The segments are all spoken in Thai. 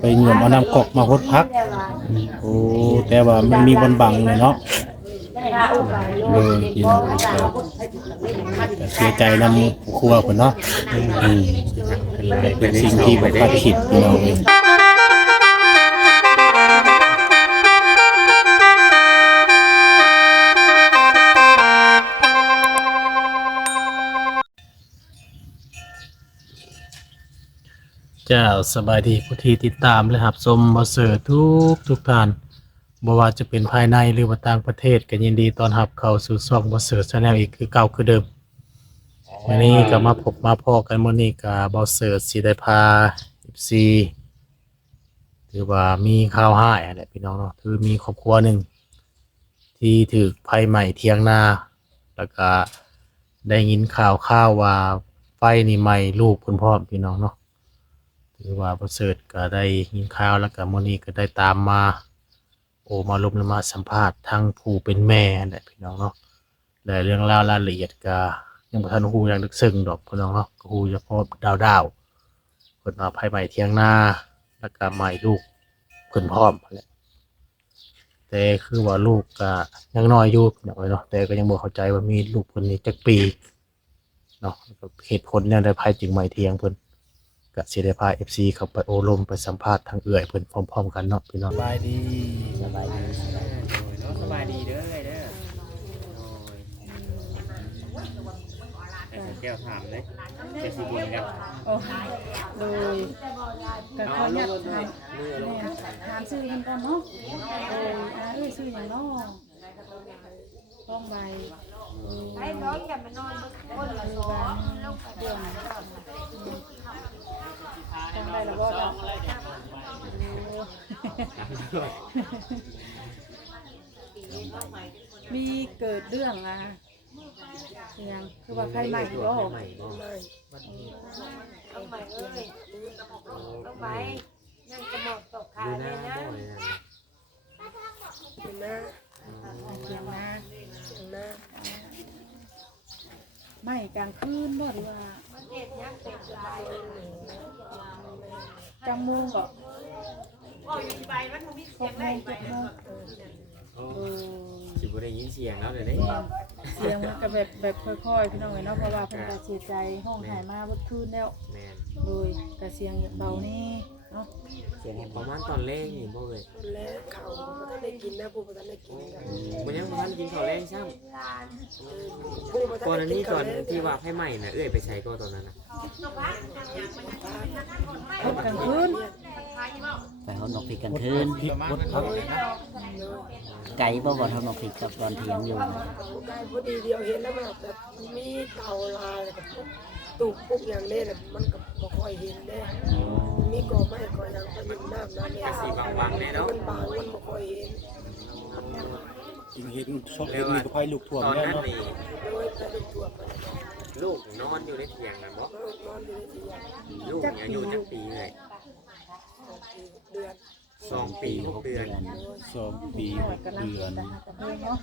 ไปเหงื่อมเอาน้ำกอกมาพดพัก โอ้แต่ว่ามันมีบนบังเลยเนาะเลยกินเสียใจนำครัวคนเนาะอืมเป็นสิ่งที่ผมคาดคิดพี่น้องเอง เจ้าสบายดีผู้ที่ติดตามและรับชมบ่เสือทุกทุกท่านบ่ว่าจะเป็นภายในหรือว่าต่างประเทศก็ยินดีตอนรับเข้าสู่ช่องบ่เสือ Channel อีกคือเก่าคือเดิมวันนี้ก็มาพบมาพอกันมื้อนี้ก็บ่เสิร์ชสิได้พา FC ถือว่ามีข่าวห้ายอะแหละพี่น้องเนาะคือมีครอบครัวหนึ่งที่ถูกภัยใหม่เทียงนาแล้วก็ได้ยินข่าวข่าวว่าไฟนี่ไหม้ลูกเพิ่นพร้อมพี่น้องเนาะ ถือว่าบ่เสร์ชก็ได้ยินข่าวแล้วก็มื้อนี้ก็ได้ตามมา โอมาลมและมาสัมภาษณ์ทางผู้เป็นแม่นั่นแหละพี่น้องเนาะและเรื่องราวรายละเอียดก็ยังบ่ทันฮู้อย่างลึกซึ้งดอกพี่น้องเนาะก็ฮู้เฉพาะดาวๆเพิ่นมาภายใหม่เที่ยงหน้าแล้วก็ใหม่ลูกเพิ่นพร้อมแหละแต่คือว่าลูกก็ยังน้อยอยู่เนาะเนาะแต่ก็ยังบ่เข้าใจว่ามีลูกเพิ่นนี่จักปีเนาะเหตุผลเนี่ยได้ภายจึงใหม่เที่ยงเพิ่น ก็สิได้พา FC เข้าไปโอ้ลมไปสัมภาษณ์ทางเอื้อยเพิ่นพร้อมๆกันเนาะพี่น้องสบายดีสบายดีสบายดีเนาะสบายดีเด้อเอ้ยเด้อโอ้ยไอ้แก้วถามเลยเจสิบุญครับโอ้โดยก็ขออนุญาตถามแม่ถามชื่อกันก่อนเนาะโอ้ยอาเอ้ยชื่อหยังเนาะต้องใบไอ้น้องอย่าไปนอนบนละสองลงไปเดือน ต้องใบแล้วก็จ้ะมีเกิดเรื่องอะยังคือว่าใครใหม่บ่ใหม่บ่ต้องไปเอ้ยต้องไปยังจะหมดตกขาเลยนะบ่เลยนะเขียนนะเขียนนะไม่กลางคืนบ่หรือว่า มันเด็ดยังเต็มสบาย จังมุงก็ก็อยู่ที่ใบมันมีหเสียกงโมได้งไปเจ็ดโมงโอ้เออสิบ่ได้ยินเสียงแล้วเดี๋ยวนี้แม่นเสียงมันก็แบบแบบค่อยๆพี่น้องเอ้ยเนาะเพราะว่าเพิ่นก็เสียใจห้องหายมาเบิดคืนแล้วแม่นโดยก็เสียงเบานี่ เนาะเสียงประมาณตอนแรกนี่บ่เอ้ยแล้วเขาบ่ทันได้กินนะผู้บ่ทันได้กินกันมันยังบ่ทันกินข้าวแรงซ้ำผู้บ่ทัก่อนนอันได้นี้กินตอข้าวนแลงที่ว่าให้ใหม่น่ะเอ้ยไปใช้ก็ตอนนั้นน่ะพบกลางคืนไปเขานกผิดกันคืนพริกพดพักไก่บ่บ่ทำนกผิดกับตอนเถียงอยู่นะผู้กายพอดีเดียวเห็นแล้วแบบแบบมีเตาลายแล้วก็ปุ๊บ ตุกปุ๊บอย่างนี้น่ะมันก็บ่ค่อยเห็นเด้มีกอไม้กอหยังก็ยิงน้ำนั่นเนี่ยก็สิบางๆแน่เนาะ มันบางมันบ่ค่อยเห็นจริงเห็นชอบเห็นมีก็ไฟลูกท่วมตอนแล้วนั้นเนาะนี่โดยไปได้ตัวไปลูกนอนอยู่ในเถียงน่ะบ่เออนอนอยู่ในเตียงลูกอายุจักปีเลย เดือน สองปีหกเดือน สองปีหกกำลังเดือนแต่หาแต่เพิ่นเนาะ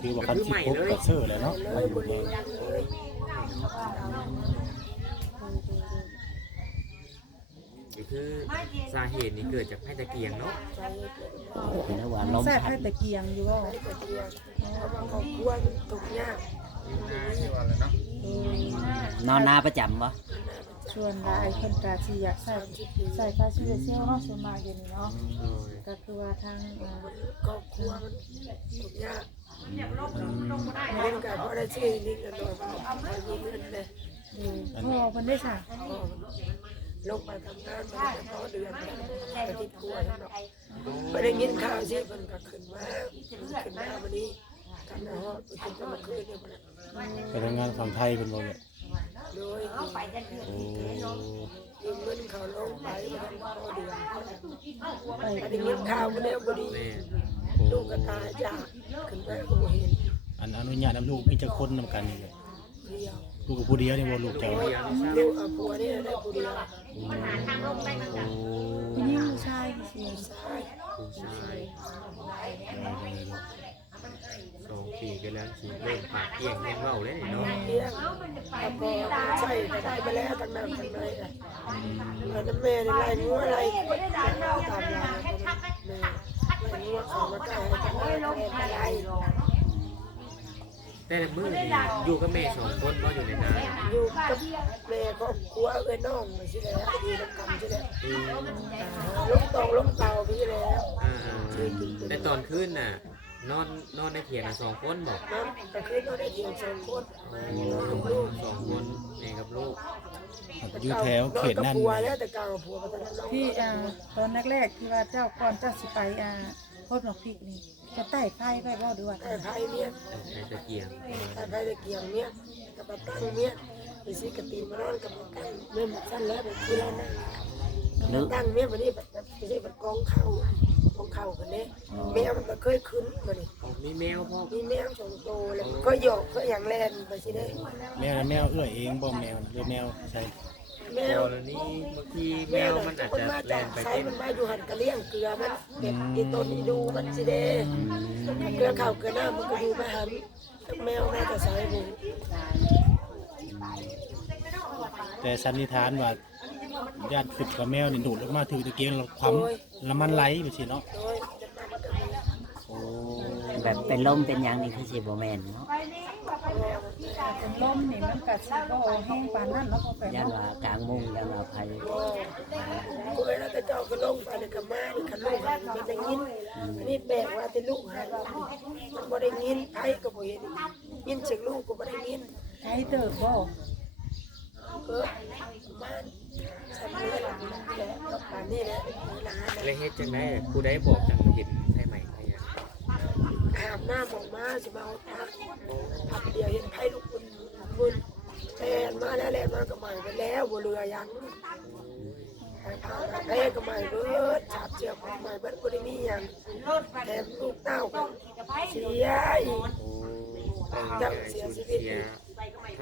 คือว่าคันสิพบก็เซอร์แหล้วเนาะเลอายุบ่แดได้งกันเลยก็คือสาเหตุนี่เกิดจากไฟตะเกียงเนาะใจเกิดเป็นระหว่างลมแซ่บพัให้ดตะเกียงอยู่บ่ไปได้เตียงเพราะว่าเขากลัวมันตกยากเออนอนนาประจำบ่ ส่วนหลายเพิ่นก็สิอยากใส่ใส่ผ้าชีวเซลเนาะส่วนมากอยู่นี่เนาะโอ้ยก็คือว่าทางอ่าครอบครัวมันตกยากเล่นกับพ่อได้ชื่อนี่กันโดยมันไปยิงเงินเลยพ่อเพิ่นได้สั่งลงไปทำงานมาต่อเดือนไปที่ครัวทั้งดอกไปได้ยินข่าวสิมันก็ขึ้นมาขึ้นมาวันนี้ทำนห้องไปกินมาคืนเนี่ย ไปทำงานฝั่งไทยเป็นบ่เนี่ย โดยเอาไปกันเดือนโอ้ยิงเงินเขาลงไปมาทำพอเดือนไปไปได้ยินข่าวมาแล้วพอดีลูกก็ตายจากขึ้นมาก็เห็นอันอนุญาตนำลูกมีจักคนนำกันนี่แหลยลูกกับผู้เดียวเนี่ยบ่ลูกเจ้าโอ้ยลูกเอาผัวนี่ได้ผู้เดียวโอ้ผู้หญิงผู้ชายเสียชายผู้ชายได้ๆ สองปีก็แล้วสิเริ่มปากเกี้ยงแม่นเว้าเลยนี่เนาะเลี้ยงแล้วก็ใช่ก็ได้ไปแล้วทั้งน้ำทั้งในอะแล้วน้ำแม่ในไรงัวอะไรตามลาแม่ไรงัวเขามาใกล้ทั้งแม่แม่อะไรแต่ละมื้อนี่อยู่กับแม่สองคนบ่อยู่ในนาอยู่กับแม่ครอบครัวเอ้ยน้องไปสิแล้วอยู่กับกันสิแล้วอืมล้มตองล้มเตาไปสิแล้วอ่าๆแต่ตอนคืนน่ะ นอนนอนในเถียงน่ะสองคนบอกน้ำก็คือเราได้เทียงสองคนสองคนแม่กับลูกอยู่แถวเขตนั่นผัวแล้วแต่เก่าผัวมาตอนนั้นเราที่อ่าตอนแรกๆที่ว่าเจ้าก่อนเจ้าสิไปอ่าพบหนกพริกนี่จะใต้ไผ่ไปบ่ด้วยไอ้ไผ่เนี่ยในตะเกียงไอ้ไผ่ตะเกียงเนี่ยกับปะตังเนี่ยไปซื้อกระตีมานอนกับปะตังเริ่มสั้นแล้วไปคุยแล้วนะหรือตั้งเนี่ยวันนี้แบบไปซื้อบัตรกองเข้ากอง เข้ากันเนี่ยแมวมันก็เคยขึ้นมาดิมีแมวพ่อมีแมวสองตัวแล้วมันก็หยอกก็อย่างแลนไปสิได้แมวแมวเอื้อยเองบ่แมวหรือแมวใช่แมแมววแล้วนี่บางทีแมวมันอาจจะมาแล่จากนไปไซเต้นมันมาอยู่หันกระเลี้ยงเกลือมันเด็ดกินต้นนี้ดูมันสิเด้เกลือข้าวเกลือหน้ามันก็อยู่มาหันแมวน่าจะใส่หมูแต่สันนิษฐานว่า ญาติขึ้นกับแมวนี่ดูดออกมาถือตะเกียงแล้วความแล้วมันไหลไปสิเนาะโดยจะมามันก็มีโอ้แบบเป็นลมเป็นหยังนี่คือสิบ่แม่นเนาะเป็นลมนี่มันก็สิบ่แห้งปานนั้นเนาะพอไปยันเนาะว่ากลางมุงยันว่าภัยเมื่อแล้วแต่เจ้าก็ลงไปในกระมานี่ขันลูกหันมันจะยินนี่แปลกว่าที่ลูกหันมันบ่ได้ยินไผก็บ่เห็นยินเสียงลูกก็บ่ได้ยินไกลเติบบ่เออมาสำเร็จแล้วแหละกับปานนี้แหละ เวลาแล้วเฮ็ดจังได๋ผู้ใดบอกจังเห็นใช่ไหมใครอะอาบน้ำออกมาสิมาเอาพักพักเดียวเห็นไผลูกคุณคุณแลนมาแล้วแล่นมาก็ใหม่ไปแล้วบ่เหลือยังไอ้พาแพ้ก็ใหม่เบิดฉาบเจียวของใหม่เบิดบ่ได้มีหยังแถมลูกเต้าเสียอีกโอ้องเสียชีวิต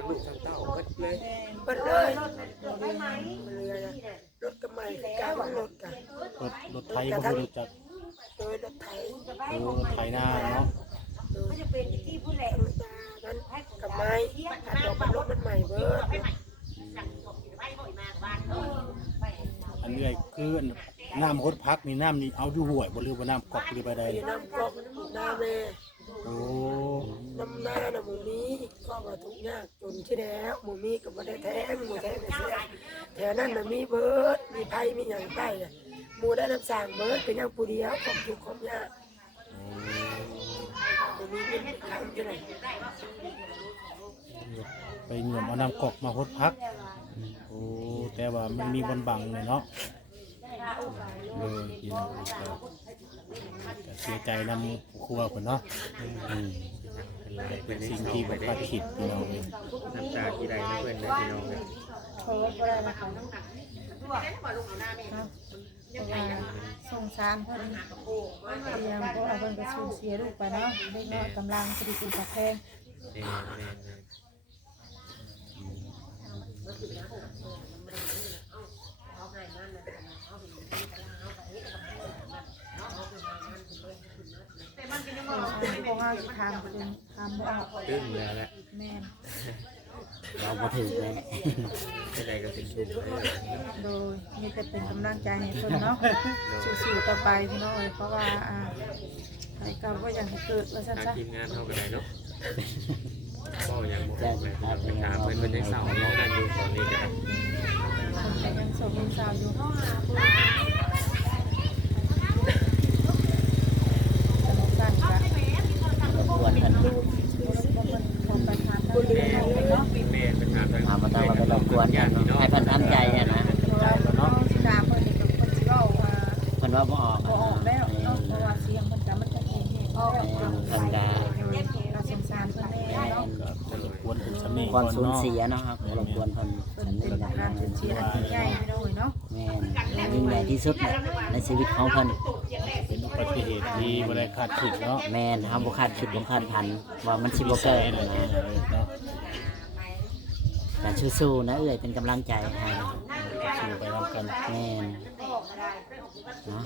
ลูกทั้งเต้าเบิดเลยเบิดเลยมันเหลือหยังรถก็ใหม่คือการรถกันรถรถไทยบ่เคยรู้จักโดยรถไถโอ้รถไทยหน้าเนาะโดยธรรมดานั้นกับไม้ถ้าดอกมันรถมันใหม่เบิดอันเอื้อยคือน้ำหดพักนี่น้ำนี่เอาอยู่ห้วยบ่หรือว่าน้ำกอกหรือบ่ได้มีน้ำกอกน้ำแม่ โอ้น้ำหน้าน่ะหมูมีก็มาทุกข์ยากจนที่แล้วหมูมีก็บ่ได้แท้งหมูแท้งก็เสียแถวนั้นน่ะมีเบิดมีไผมีหยังใต้น่ะหมูได้น้ำสร้างเบิดเป็นอย่างผู้เดียวของทุกข์ของยากบ่มีเงินทำจังได๋ไปเหงื่อมเอาน้ำกอกมาหดพัก โอ้แต่ว่ามันมีบนบังเลยเนาะเลยพี่น้องก็ เสียใจนำครัวคนเนาะอืมเป็เป็นนสิ่สิ่งงที่ที่ไปบ่ได้คาดคิดพี่น้องเลยน้ำตาที่ใดไม่เพิ่นได้พี่น้องเลยโทรบ่ได้นะคะเพราะว่าสงสารเพิ่นเลี้ยงบ่เอาเพิ่นก็สูญเสียลูกไปเนาะเด็กน้อยกำลังสิได้กินกาแฟแน่แน่แน่เออพ วกเฮาสิถามเพิ่นถามบ่ออกตึ้งแล้วแหละแม่นเราบ่ถึงเลยที่ใดก็เป็นชุมเลยโดยมีแต่เป็นกำลังใจให้เพิ่นเนาะสู้ๆต่อไปพี่น้องเอ้ยเพราะว่าอ่าใครก็บ่อยากให้เกิดว่าซั่นทางซะทีมงานเท่ากันได้เนาะก็ยังบ่ได้เลยไปถามเพิ่นเพิ่นยังเศร้าเนาะนั่นอยู่ตอนนี้ก็ได้เพิ่นก็ยังโสดยังสาวอยู่สนุกสนานก็ รบกวนเพิ่น บ่เพิ่นขอไปถามทางเรื่องเนาะแม่ไปถามทางถามมาตามว่าเป็นรบกวนญาเพิ่นติพี่น้องให้เพิ่นทำใจอะนะเพราะว่าเนาะสิถามเพิ่นนี่ก็เพิ่นสิเว้าว่าเพิ่นว่าบ่ออกบ่ออกแล้วเนาะเพราะว่าเสียงเพิ่นก็มันจะเองออกเออเพิ่นก็เราสงสารเพิ่นแน่เนาะก็รบกวนเป็นสำนีความก่อนสูญเนาะเสียเนาะครับรบกวนเพิ่นเพิ่นเป็นการสูญเสียอันยิ่งใหญ่พี่น้องเอ้ยเนาะแม่นยิ่งใหญ่ที่สุดในชีวิตของเพิ่นเป็นอุบัติเหตุที่บ่ได้คาดคิดเนาะแม่นเฮาบ่คาดคิดบ่คาดพันว่ามันสิบ่เกิดเลนะยเนาะแต่ สู้ๆนะเอ้ยเป็นกำลังใจให้สู่ไปนำกันแม่นเนาะ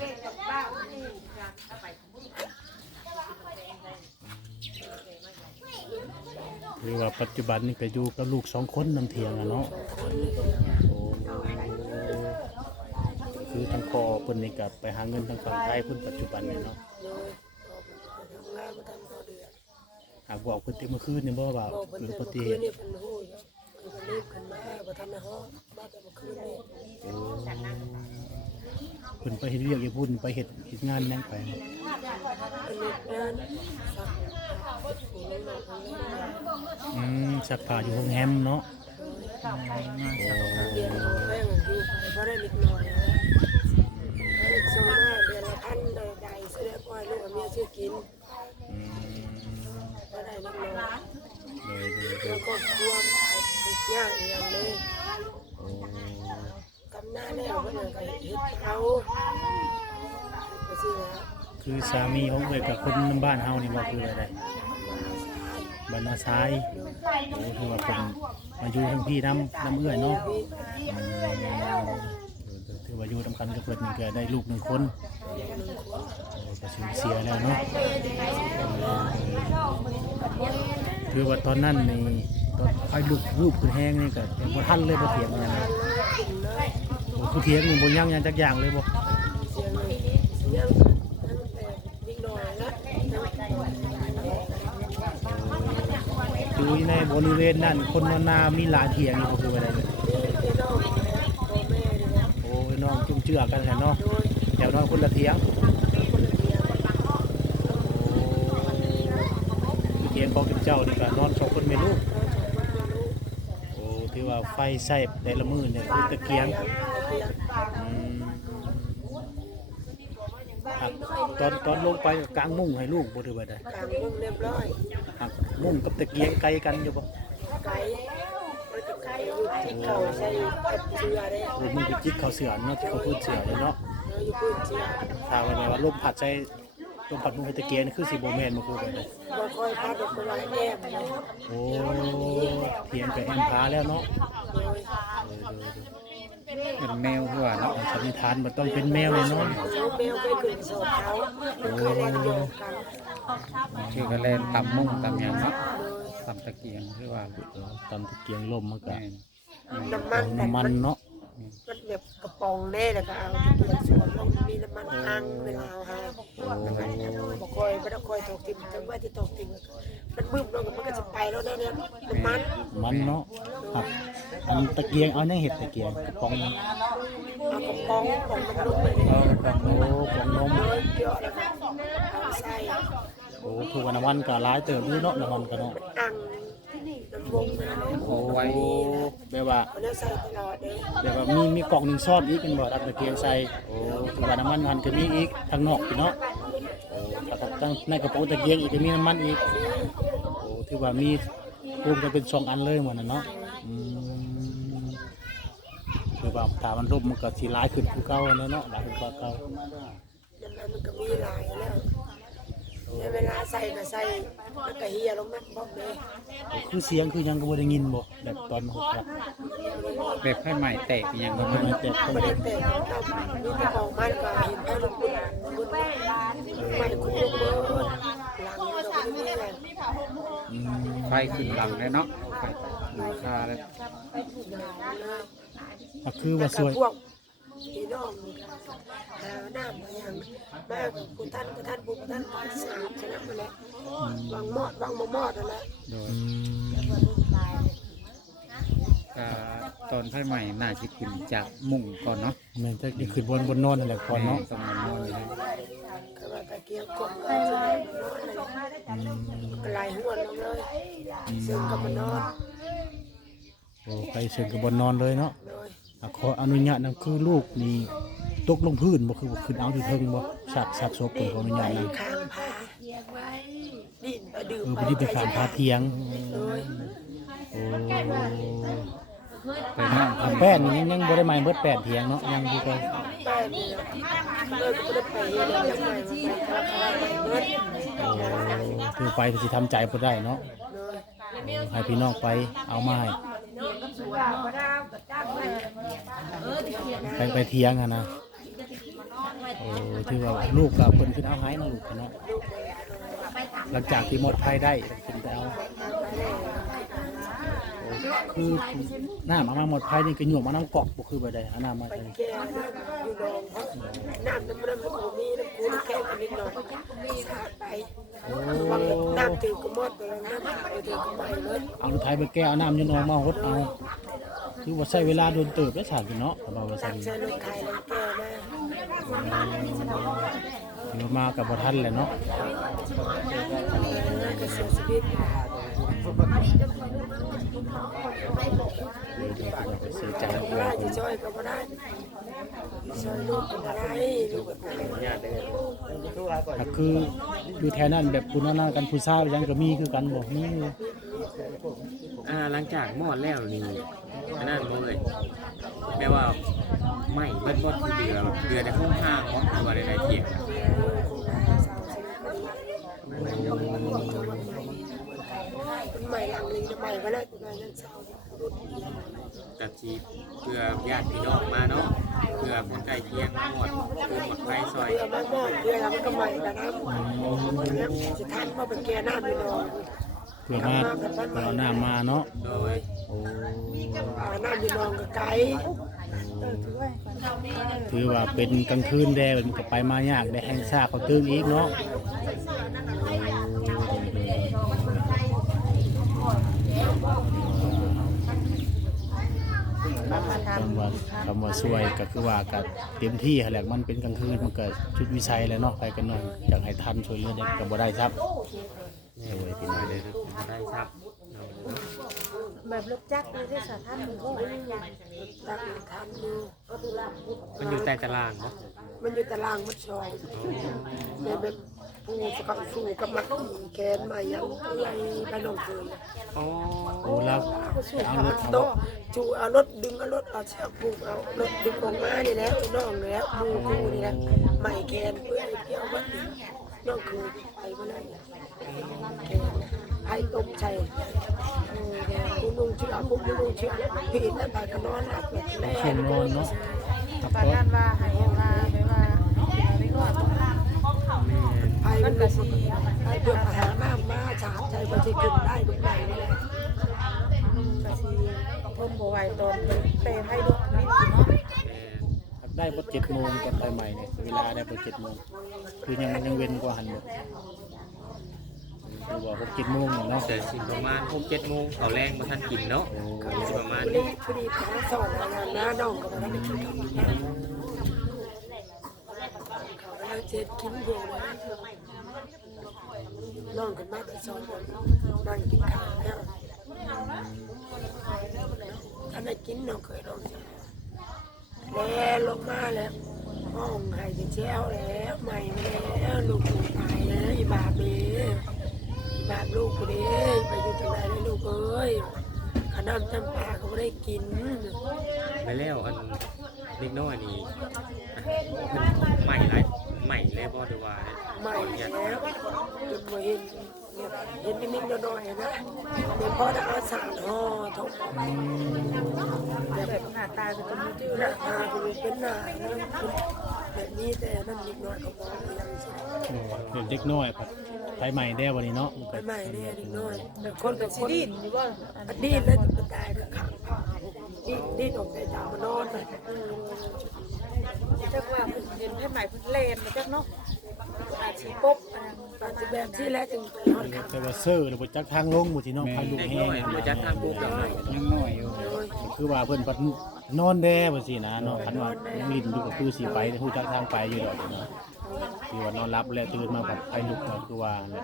หรือว่าปัจจุบันนี่ก็อยู่กับลูกสองคนนำเถียงอะเนาะคือทางพ่อเพิ่นนี่ก็ไปหาเงินทางฝั่งไทยเพิ่นปัจจุบันนี่เนาะหากบอกเพิ่นแต่เมื่อคืนนี่บ่ว่าบอกเพิ่นเกิดอุบัเมื่อติเหตุ นี่เพิ่นฮู้ รีบขึ้นมาบ่ทันในห้องมาแต่เมื่อคืนนี่โอ้เพิ่นไปเฮ็ดเวียกอยู่พุ่นไปเฮ็ดเฮ็ดงานหยังไปอันนี้งานสักผู้น้องของเล่นอืมซักผ้าอยู่โรงแรมเนาะเรียนเอาแป้งอยู่ไปบ่ได้นิดหน่อยนะให้ส่งมาเดือนละพันใดๆแสดงว่าลูกกับเมียซื้อกินอืมบ่ได้นิดหน่อยเลยเลยเดี๋ยวก็รวม ทุกอย่างอย่างนี้โอ้กำหน้าแล้วเพิ่นก็เฮ็ดเอาก็สิแล้วคือสามีของเอ้ยกับคนนบ้านเฮานี่บ่าคืออะไรบรรณาซ้ายโอ้คือว่าเป็นมาอยู่ทั้งพี่น้ำน้ำเอื้อยเนาะอืมถือว่าอยู่ทำกันกับเพิ่นนี่ก็ได้ลูกหนึ่งคนโอ้ก็สูญเสียแล้วเนาะ คือว่าตอนนั้นนี่ ตอนไอ้ลูกรูปคือแห้งนี่ก็ยังบ่ทันเลยบ่เถียงกันนะคือเถียงนี่บ่ยังยังจักอย่างเลยบ่เสียงเลยเสียงตั้งแต่ในบริเวณนั้นคนนนนามีหลายเถียงอยู่ก็คืออะไรโอ้ยน้องจุ่มเจือกันแหละเนาะแถวนอนคนละเถียงเดียวโอ้เถียงของเจ้านี่ก็นอนสองคนไม่ลูกโอ้ ว่าไฟใส่แต่ละมือเนี่ยคือตะเกียงอืมครับตอนตอนลงไปก็กลางมุ้งให้ลูกบ่ถือว่าได้กลางมุ้งเรียบร้อยมุ้งกับตะเกียงไกลกันอยู่บ่ไก่มันจะไก่อยู่ที่เขาใช้เชือได้โอ้มึงไปจิกเขาเสือเนาะที่เขาพูดเสือเลยเนาะเราอยู่พื้นเชือถ้าว่าแบบว่าลมพัดใส่ ลมพัดมุ้งให้ตะเกียงนี่คือสิบ่แม่นบ่คือว่าได้บ่ค่อยพัดดอกไม้แอมเลยโอ้เทียงกับแอมพาแล้วเนาะโดยเป็นแมวหัวเนาะสันนิษฐานมันต้องเป็นแมวแน่นอนเอาแมวไปขึ้นโซเขามันเคยเล่นโยกกันคือก็เล่นตำมุ่งตำหยังเนาะตำตะเกียงคือว่าเออตอนตะเกียงลมมันก็แม่นน้ำมันน้ำมันเนาะมันแบบกระป๋องแน่แล้วก็เอาที่เกียงสวนลง มีน้ำมันอังเวลาเอาหาบ่ค่อยบ่ได้ค่อยตกติ่มจังว่าที่ตกติ่มมันบึ้มลงมันก็จะไปแล้วเนี่ยน้ำมันมันเนาะครับอันตะเกียงเอาเนี่ยเห็ดตะเกียงกระป๋องเอากระป๋องของมันลงไปเลยเอากระป๋องโอ้กระป๋องนมเยอะแล้วก็เอาใส่โอ้ถูกว่าน้ำมันก็หลายเติบอยู่เนาะน้ำมันก็เนาะอัง น้ำวงไปเลยโอ้แบบว่าแบบว่ามีมีกล่องหนึ่งซ่อนอีกเป็นบ่รับตะเกียงใส่โอ้ถูกว่าน้ำมันมันก็มีอีกทางนอกพี่เนาะโอ้แล้วก็ตั้งในกระป๋องตะเกียงอีกก็มีน้ำมันอีกโอ้ถือว่ามีรวมกันเป็นสองอันเลยหมดน่ะเนาะอืมคือว่าถ้ามันลบมันก็สิหลายขึ้นคือเก่าแล้วเนาะหลายขึ้นกว่าเก่ามันมันก็มีหลายแล้ว เวลาใส่ก็ใส่มันก็เฮียลงน้ำบ้องเลยคือเสียงคือยังก็บ่ได้ยินบ่แบบตอนหกครับแบบให้ใหม่แตกอหยังประมัมานณไม่แตกก็ไม่บ่ได้ได้แต่เรามีแต่ของมันก็เห็นเขาลงบุญบุญไม่คุ้มเบอร์หลังเราไม่ได้เลยอืมไฟขึ้นหลังเลยเนาะไฟหลังคาเลยก็คือว่าสวยพวก พี่น้องหาหน้ามาอย่างมากคุณท่านกับท่านบุญท่านก็สามชนะมาแล้ววางมอดวางมอดนั่นแหละโดยอืมก็ตอนไฟใหม่น่าจะขึ้นจากมุ่งก่อนเนาะแม่นจะนี่ขึ้นบนบนนอนนั่นแหละก่อนเนาะต้องมันนอนเลยก็ว่าตะเกียงกดก็จะนอนเลยก็ไหลหัวลงเลยซึ่งก็มานอนโอ้ไปเชิญกับบนนอนเลยเนาะเลยอะ ขออนุญาตนะคือลูกนี่ตกลงพื้นบ่คือว่าขึ้นเอาที่เทิงบ่สักสักศพเพิ่นขออนุญาตนะข้างผาดินไปดื่มเออบ่ได้ไปข้างพาเทียงเลยโอ้ไปนั่งอะแป้นนี่ยังยังบ่ได้หมายเบิดแป้นเทียงเนาะยังอยู่ก่อนแป้เนี่ยเลยก็ได้ไปเฮ็ดแล้วยังไงมันไปคาคาไปเบิดโอ้คือไปสิทำใจบ่ได้เนาะเลยให้พี่น้องไปเอามาให้ ไปไปเทียงอะนะโอ้ที่ว่าลูกกับคนขึ้นเอาหายมาลูกนะหลังจากที่หมดภัยได้ขึ้นไปเอา คือหน้ำเอามาหมดภายนี่ก็หยวกมาน้ำกอกบ่คือบ่ได้อาน้ำมาไปใส่แก้น้ำอยู่ดองน้ำน้ำมันมันบ่มีน้ำคูแข็งอันนิดหน่อยสาดไปวางน้ำตื่นก็หมดไปแล้วน้ำไปตื่นก็ใหม่เลยเอารถไถไปแก้เอาน้ำยนออกมาหดเอาคือว่าใช้เวลาโดนเติบได้ฉากอยู่เนาะถ้าว่าว่าตัซั่กนใส่รถไถแล้วแก้มามากับบ่ทันแหละเนาะ ก็เสียชีวิตเสียใจไม่ได้จะช่วยก็ไม่ได้ช่วยลูกก็ไม่ได้ลูกก็ไม่ได้ก็คืออยู่แถวนั้นแบบคุณนากันผู้สาวยังก็มีคือกันบ่มีอยู่อ่าหลังจากมอดแล้วนี่อันนั้นเลยแปลว่าไม่เบิดบ่คือเดือเดือในห้องห้างบ่หรือว่าใดๆเที่ยง เป็นใหม่หลังนี้จะ ใหม่ไปแล้วจะได้ยังเศร้ารุ่นกะสิเพื่อญาติพี่น้องมาเนาะเพื่อคนใกล้เคียงมาหมดคือหมดไฟซอยเพื่อมาหมดเพื่อทำก็ใหม่แต่น้ำจะทันมาเป็นแกน้ำไปนอนเพื่อมาเพื่อเอาน้ำมาเนาะโดยโอ้น้ำไปนอนกับไก่ถือว่าเป็นกลางคืนแดดมันก็ไปมายากได้แห้งซากเขาตึงอีกเนาะคำว่า คำว่าช่วยก็คือว่าก็เต็มที่แหละมันเป็นกลางคืนมันก็ชุดวิชัยแล้วเนาะไปกันหน่อยอยากให้ทันช่วยเหลือได้ก็บ่ได้ครับโดยพี่น้อยเลยครับได้ครับแบบรถจักรเลยที่สาท่านมันก็ตักทันอยู่มันอยู่ใต้ตารางเนาะ มันอยู่ตารางมัดซอยเนี่ยแบบปูสกัดสู้กับมักขี่แกนมายังไอ้ไปลงคืนอ๋อโอ้แล้วสู้เอากับรถเอาโต๊ะจูเอารถดึงเอารถเอาเชือกผูกเอารถดึงออกมานี่แล้วน้องนี่แล้วมูกูนี่แล้วใหม่แกนเพื่อเที่ยววัดนี้น้องเคยไปเมื่อไหร่ไอ้ตกใจกูนุ่งเชือกกูนุ่งเชือกผิดแล้วไปก็นอนหลับแบบแม่ช่วงนอนเนาะครับปานนั้นว่าให้ว่าไม่ว่า ไม่ว่าต้องไปมันก็สิไปเพื่อหาน้ำมาฉาบใจมันจะขึ้นได้ทุกไหนนี่แหละกะสิทนบ่ไหวตอนเตะให้ลูกนิดเนาะได้บ่เจ็ดโมงตอนไปใหม่เนี่ยเวลาได้บ่เจ็ดโมงคือยังยังเว้นกว่าหันอยู่คือว่าหกเจ็ดโมงเนาะเสร็จสิประมาณหกเจ็ดโมงเขาแรงมาทันกินเนาะสิประมาณพอนี้ดีพอดีพาสอนงานน้าน้องก็มาได้กินข้าวเขาก็เจ็ดกินโบนะนองกันมาแต่สอนนั่งกินข้าวแล้วถ้าได้กินน้องเคยลองแล้วลงมาแล้วห้องหายเจ้าแล้วใหม่แล้วลูกตายแล้วอีบาเบ้บาปลูกเด้ไปอยู่จังไหนเลยลูกเอ้ยขนมจำปาเขาไม่ได้กินไปแล้วอันเล็กน้อยนี่ใหม่ไร หม่เลยบ่ดีว่าใหม่แล้วจนมาเห็นเนี่ยเห็นนิดๆหน่อยๆนะเดี๋ยวพ่อจะเอาสารห่อทงแบบหน้าตาเป็นจื้อหน้าตาเป็นหน้าแบบนี้แต่นั่นนิดน่อยเขาบอกอย่างนี้เด็กเด็กน้อยครับไปใหม่ได้วันนี้เนาะไปใหม่เนี่ยนิดหน่อยแต่คนเป็นคนดิ้นอยู่ว่าดิ้นแล้วจะตายก็ขังผ้าดิ้นดิ้นออกจากจามานอนเลย จักว่าเพิ่นเห็นให้ใหม่เพิ่นเล่นมาจักเนาะอาชีพปุ๊บอันนั้นปฏิแบบที่แล้วจึงนอนขังแต่ว่าเซอร์หรือว่าจักทางลงหมดที่น้องพาลูกเด็กแห้น้อยงมาจัดทางปุ๊บแล้วให้ยังน้อยอยู่คือว่าเพิ่นปัดนอนแด่ว่าสินะเนาะคันว่ายังลิ้นอยู่ก็คือสิไปฮู้จักทางไปอยู่ดอกเนาะคือว่านอนรับแล้วตื่นมาผัดไปลุกก็คือว่าแหละ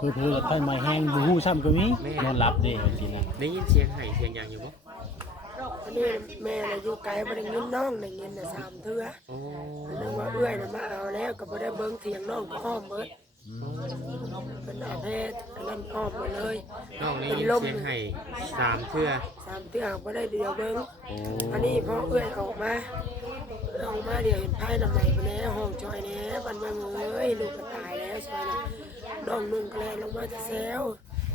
คือเพิ่นท่านมาแห้งบ่ฮู้ซ้ำก็มีนอนรับเด้ว่าสินะได้ยินเสียงไห่เสียงหยังอยู่บ่ อันนี้แม่น่ะอยู่ไกลบ่ได้เงินน้องได้เงินน่ะสามเทื่อโอ้นึกว่าเอื้อยน่ะมาเอาแล้วก็บ่ได้เบิ่งเถียงน้องก็อ้อมเบิดเป็นอาเพศอันนั้นอ้อมหมดเลยน้องได้ยินเสียงไห่สามเทื่อสามเทื่อบ่ได้เดียวเบิ่งโอ้อันนี้พอเอื้อยออกมาออกมาเดี๋ยวเห็นไพ่ลำใหม่ไปแล้วห้องจอยแล้วบันมาเอ้ยลูกก็ตายแล้วใช่ไหมน้องนุ่งกระแลนลงมาจะแซว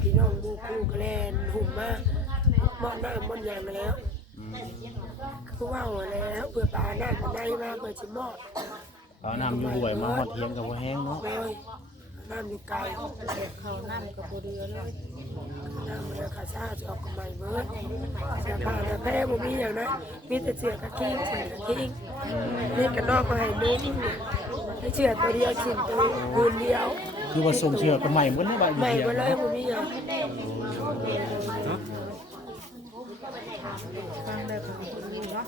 พี่น้องบูคู่กระแลนหุ่มมาหมอนหน้าหมอนยางมาแล้ว คือว่าหัวแล้วเพื่อปลาหน้ากันได้มาเพื่อชิมอดเขานำอยู่ห่วยมาฮอดเทียงกับบ่แห้งเนาะเลยน้ำอยู่ไกลเด็กเขาน้ำกับบ่เดือเลยน้ำมันราคาซ่าจะออกกำไรเบิดเสื้อผ้าหน้าแพร่บ่มีอย่างนั้นมีแต่เสื้อกะกิ้งเสื้อกะกิ้งนี่กันนอกมาให้นุ่มให้เสื้อตัวเดียวชิ้นตัวคืนเดียวคือว่าส่งเชือกก็ใหม่หมดเลยบ้านใหม่เดียวบ่เลยบ่มีอย่างเนาะ ฟังได้ของคนนี้เนาะ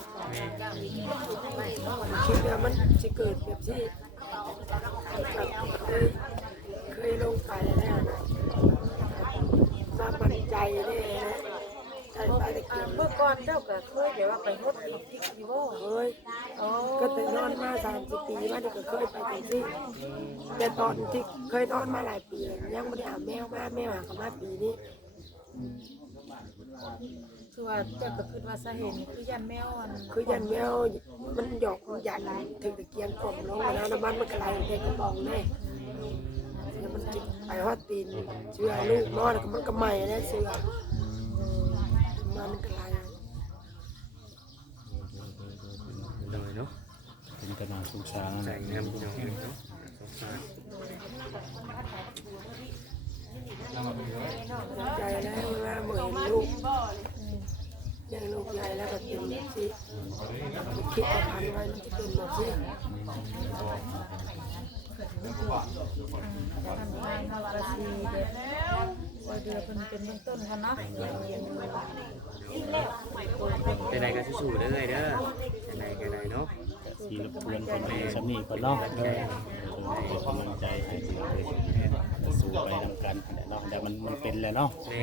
คิดว่ามันสิเกิดแบบที่เคยเคยลงไปแล้วนะมามั่นใจแน่นะไปตะเกียบเมื่อก่อนเจ้าก็เคยแบบว่าไปฮดอีกที่อีโวเฮ้ยก็แต่นอนมาสามสิบปีมานี่ก็เคยไปแต่ที่แต่ตอนที่เคยนอนมาหลายปียังไม่ได้หาแมวมาแมวหาเขามาปีนี้ คือว่าเจ้าก็คิดว่าสาเหตุนี่คือยันแมวอันคือยันแมวมันหยอกมันยันถึงตะเกียงกลมลงมาแล้วน้ำมันมันกระไรในกระบองแน่แล้วมันจิกไปฮอดตีนเชื่อลูกนอนแล้วก็มันก็ใหม่แล้วเสือมันกระไรโดยเนาะเป็นกระนาสงสารใจเงินพี่น้องเนาะสงสารใจแล้วเวลาเหมือนลูก ยังลูกใหญ่แล้วก็เป็นแบบที่คิดจะทำไว้มันจะเป็นแบบที่ทางทางเฮาก็สิแบบช่วยเดือเพิ่นเป็นเบื้องต้นกันเนาะเป็นไรก็สู้ๆเด้อเด้อเป็นไรก็ได้เนาะสีรบกวนคนในสำนีก่อนนาะเออเป็นกำลังใจให้พี่น้อเลยสู้ไปนำกันเนาะแต่มันมันเป็นแล้วเนาะแม่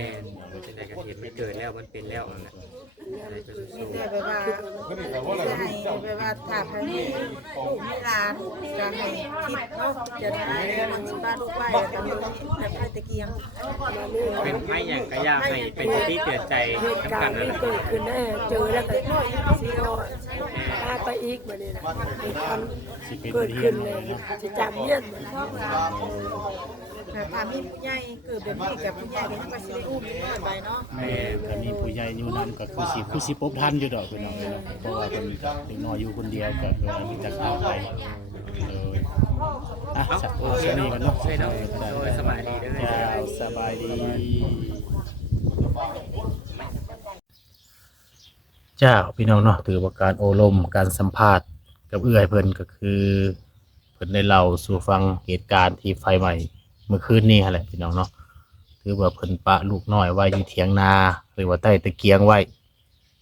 เป็นไรก็เห็นไม่เกิดแล้วมันเป็นแล้วนะ แต่แบบว่าจะให้แบบว่าถ้าใครมีลูกมีหลานจะให้คิดเนาะจะได้มันสิบ้านลูกไว้กันเลยแบบไผตะเกียงเป็นไม้อย่างกระยาให้เป็นที่เตือนใจเหตุกาคัรญณ์นั่นนี้แหละเกิดขึ้นแน่เจอแล้วก็ซีโอพาไปอีกมาเนี่ยนะเหตุการณ์สิเกิดขึ้นเลยจะจำเนี่ย ถาถ้ามีผู้ใหญ่เกิดแบบนี้กับผู้ใหญ่ก็ยังปสิได้อุ้มน้อยไปเนาะแม่ก็มีผู้ใหญ่อยู่นำก็คือสิคือสิปบทันอยู่ดอกพี่น้องเนาะเพราะว่าเป็นเด็กน้อยอยู่คนเดียวก็คือมีแต่ข้าวไปเอออะสักโอ้สนีกันเนาะใช่เนาะโดยสบายดีเด้อเจ้าสบายดีเจ้าพี่น้องเนาะถือว่าการโอลมการสัมภาษณ์กับเอื้อยเพิ่นก็คือ เพิ่นได้เล่าสู่ฟังเหตุการณ์ที่ไฟไหม้ เมื่อคืนนี้หั่นแหละพี่น้องเนาะถือว่าเพิ่นปะลูกน้อยไว้อยู่เถียงนา หรือว่าใต้ตะเกียงไว้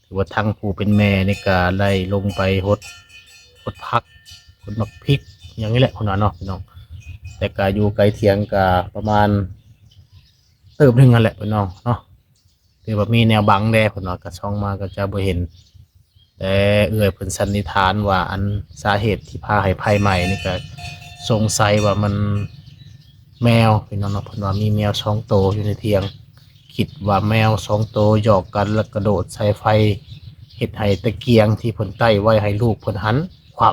ถือว่าทั้งผู้เป็นแม่ในการไล่ลงไปหดหดพักหดมักพริก อย่างนี้แหละคนนั้นเนาะพี่น้อง แต่กาอยู่ไกลเถียงกาประมาณเติบหนึ่งนั่นแหละพี่น้องเนาะถือว่ามีแนวบังแดผลว่ากระช่องมาก็จะบ่เห็น แต่เอื้อยเพิ่นสันนิษฐานว่าอันสาเหตุที่พาให้ภัยใหม่นี่ก็สงสัยว่ามัน แมวพี่น้องเนาะเพิ่นว่ามีแมวสองโตวอยู่ในเถียง คิดว่าแมวสองโตวหยอกกันแล้วกระโดดใส่ไฟเฮ็ดให้ตะเกียงที่เพิ่นใต้ไว้ให้ลูกเพิ่นหันคว่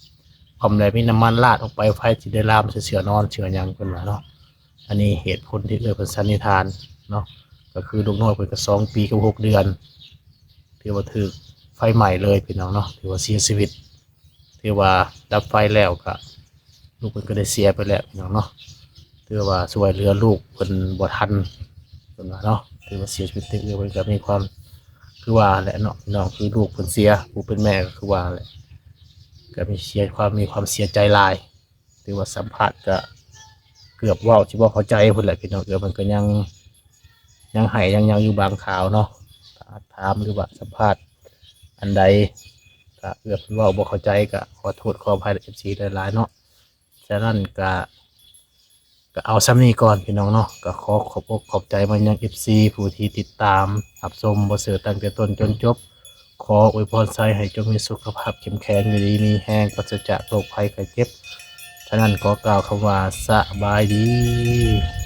ำความใดมีน้ำมันราดออกไปไฟสิได้ลามเสือนอนเสือยังเพิ่นว่าเนาะอันนี้เหตุผลที่เอื้อยเพิ่นสันนิษฐานเนาะก็คือลูกน้อยเพิ่นก็สองปีกับหกเดือนที่ว่าถูกไฟใหม่เลยพี่น้องเนาะถือว่าเสียชีวิตถือว่าดับไฟแล้วก็ลูกเพิ่นก็ได้เสียไปแล้วพี่น้องเนาะ ถือว่าช่วยเหลือลูกเพิ่นบ่ทันเพิ่นว่าเนาะถือว่าเสียชีวิตถือว่าเพิ่นก็มีความคือว่าแหละเนาะน้องคือลูกเพิ่นเสียผู้เป็นแม่ก็คือว่าแหละก็มีเสียความมีความเสียใจหลายถือว่าสัมผัสก็เกือบว้าสิบ่เข้าใจเพิ่นแหละพี่น้องเกือบมันก็ยังยังห้ยังยังอยู่บางข่าวเนาะถามหรือว่าสัมภาษณ์อันใดก็เกือบว่าบ่เข้าใจก็ขอโทษขออภัยเอฟซีหลายๆเนาะฉะนั้นก็ ก็เอาซ้ำนี้ก่อนพี่น้องเนาะก็ขอขอบอกขอบใจมายังเอฟซีผู้ที่ติดตามรับชมบ่เสือตั้งแต่ต้นจนจบ ขออวยพรใส่ให้จงมีสุขภาพเข้มแข็งอยู่ดีมีแห้งปราศจากโรคภัยไข้เจ็บฉะนั้นขอกล่าวคำว่าสบายดี